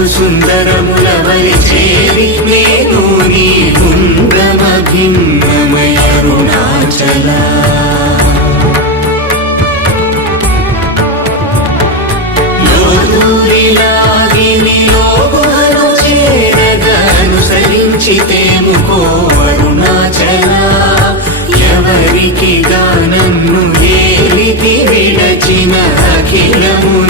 నీవు సుందరముల వలి చేరి నేను నీ గుండ్రమ భిన్నమయ అరుణాచల. లోదూరిలాగిని లోగుహను చేరగా ఎవరికి గా